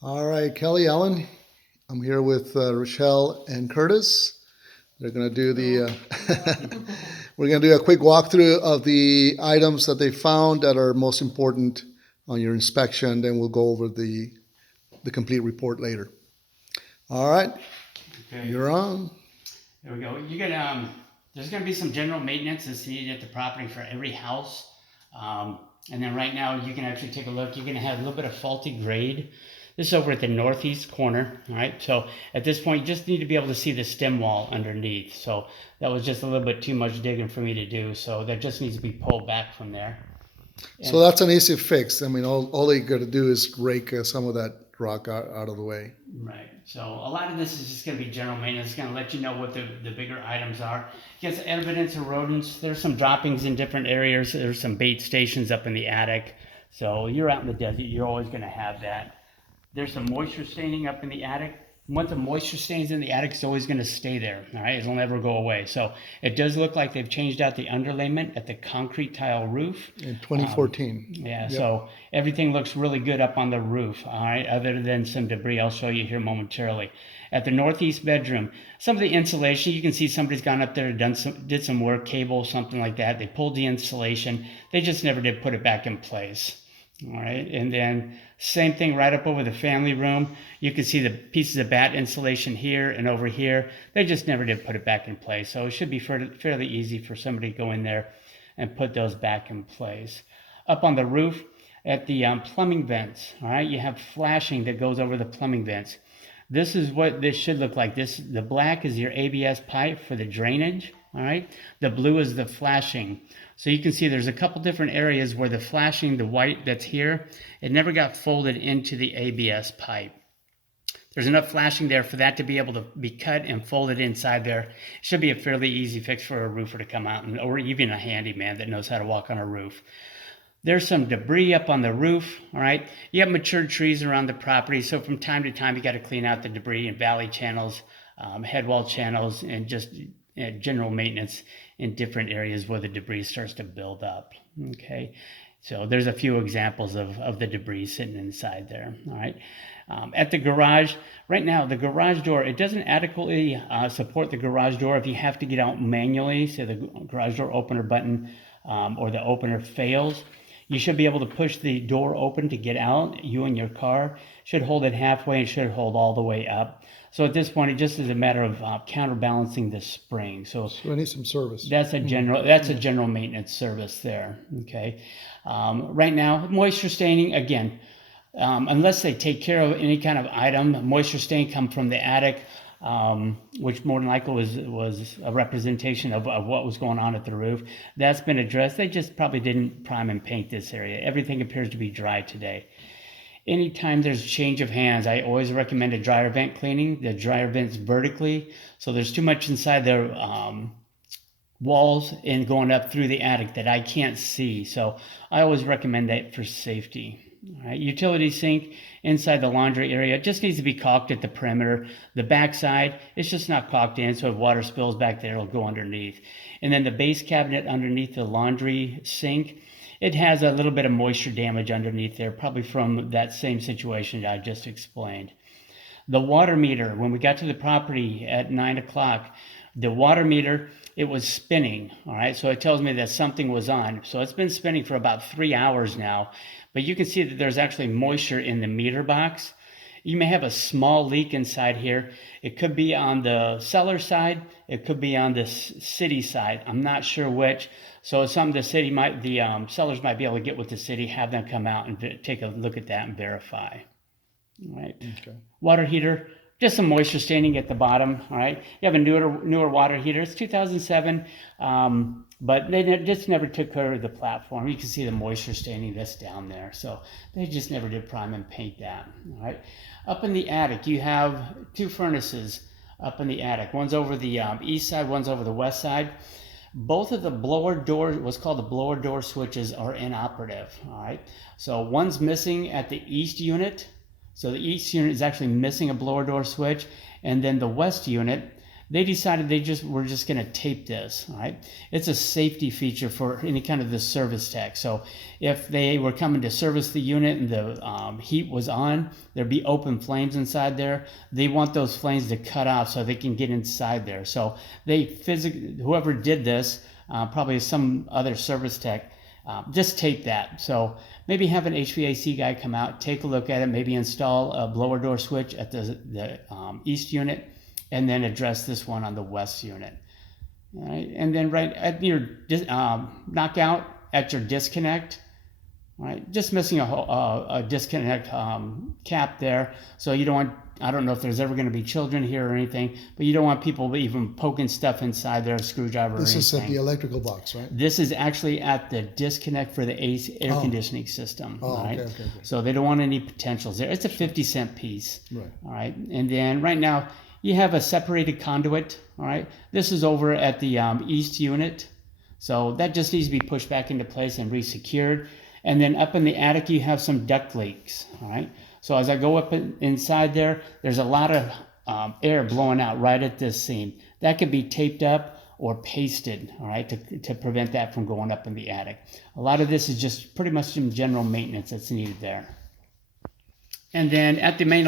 All right, Kelly, Ellen, I'm here with Rochelle and Curtis. They're going to do we're going to do a quick walkthrough of the items that they found that are most important on your inspection. Then we'll go over the complete report later. All right, Okay, you're on. there we go. There's gonna be some general maintenance that's needed at the property for every house. And then right now, you can actually take a look. You're gonna have a little bit of faulty grade. This is over at the northeast corner, all right? So at this point, you just need to be able to see the stem wall underneath. So that was just a little bit too much digging for me to do. So that just needs to be pulled back from there. So And that's an easy fix. I mean, all they got to do is rake some of that rock out of the way. Right. So a lot of this is just going to be general maintenance. It's going to let you know what the bigger items are. Gets evidence of rodents. There's some droppings in different areas. There's some bait stations up in the attic. So you're out in the desert, you're always going to have that. There's some moisture staining up in the attic. Once the moisture stains in the attic, it's always going to stay there. All right, it'll never go away. So it does look like they've changed out the underlayment at the concrete tile roof. In 2014. Yeah, Yep. so everything looks really good up on the roof, all right, other than some debris I'll show you here momentarily. At the northeast bedroom, some of the insulation, you can see somebody's gone up there, did some work, cable, something like that. They pulled the insulation. They just never did put it back in place. All right, and then same thing right up over the family room. You can see the pieces of bat insulation here and over here. They just never did put it back in place. So it should be fairly easy for somebody to go in there and put those back in place. Up on the roof at the plumbing vents, all right, you have flashing that goes over the plumbing vents. This is what this should look like. The black is your ABS pipe for the drainage, all right? The blue is the flashing. So you can see there's a couple different areas where the flashing, the white that's here, it never got folded into the ABS pipe. There's enough flashing there for that to be able to be cut and folded inside there. It should be a fairly easy fix for a roofer to come out, or even a handyman that knows how to walk on a roof. There's some debris up on the roof, all right? You have mature trees around the property, so from time to time you got to clean out the debris and valley channels, head wall channels, and just general maintenance in different areas where the debris starts to build up, okay? So there's a few examples of the debris sitting inside there, all right? At the garage, right now, the garage door, it doesn't adequately support the garage door if you have to get out manually, so the garage door opener button or the opener fails. You should be able to push the door open to get out. You and your car should hold it halfway and should hold all the way up. So at this point, it just is a matter of counterbalancing the spring. So I need some service. that's a general maintenance service there. Okay. Right now, moisture staining again. Unless they take care of any kind of item, moisture stain come from the attic, which more than likely was a representation of what was going on at the roof. That's been addressed. They just probably didn't prime and paint this area. Everything appears to be dry today. Anytime there's a change of hands, I always recommend a dryer vent cleaning. The dryer vents vertically, so there's too much inside the walls and going up through the attic that I can't see. So I always recommend that for safety. All right, utility sink inside the laundry area, it just needs to be caulked at the perimeter. The back side, it's just not caulked in, so if water spills back there, it'll go underneath. And then the base cabinet underneath the laundry sink, it has a little bit of moisture damage underneath there, probably from that same situation I just explained. The water meter, when we got to the property at 9 o'clock, the water meter, it was spinning, all right? So it tells me that something was on. So it's been spinning for about 3 hours now, but you can see that there's actually moisture in the meter box. You may have a small leak inside here. It could be on the seller side. It could be on the city side. I'm not sure which. So it's something the sellers might be able to get with the city, have them come out and take a look at that and verify. All right. Okay. Water heater, just some moisture staining at the bottom. All right. You have a newer water heater. It's 2007, but they just never took care of the platform. You can see the moisture staining that's down there. So they just never did prime and paint that. All right. Up in the attic, you have two furnaces up in the attic. One's over the east side, one's over the west side. Both of the blower door, what's called the blower door switches, are inoperative. All right. So one's missing at the east unit. So the east unit is actually missing a blower door switch, and then the west unit, they decided we're just going to tape this. All right, it's a safety feature for any kind of the service tech. So if they were coming to service the unit and the heat was on, there'd be open flames inside there. They want those flames to cut off so they can get inside there. So whoever did this, probably some other service tech, just tape that. So maybe have an HVAC guy come out, take a look at it, maybe install a blower door switch at the east unit, and then address this one on the west unit. All right, and then right at your knockout at your disconnect. All right, just missing a disconnect cap there, so you don't want. I don't know if there's ever going to be children here or anything, but you don't want people even poking stuff inside their screwdriver. This or is at anything. the electrical box, right? This is actually at the disconnect for the air conditioning system. Oh, right? okay. So they don't want any potentials there. It's a 50-cent piece. Right. All right. And then right now you have a separated conduit. All right. This is over at the east unit. So that just needs to be pushed back into place and re-secured. And then up in the attic, you have some duct leaks. All right. So as I go up inside there, there's a lot of air blowing out right at this seam. That could be taped up or pasted, all right, to prevent that from going up in the attic. A lot of this is just pretty much some general maintenance that's needed there. And then at the main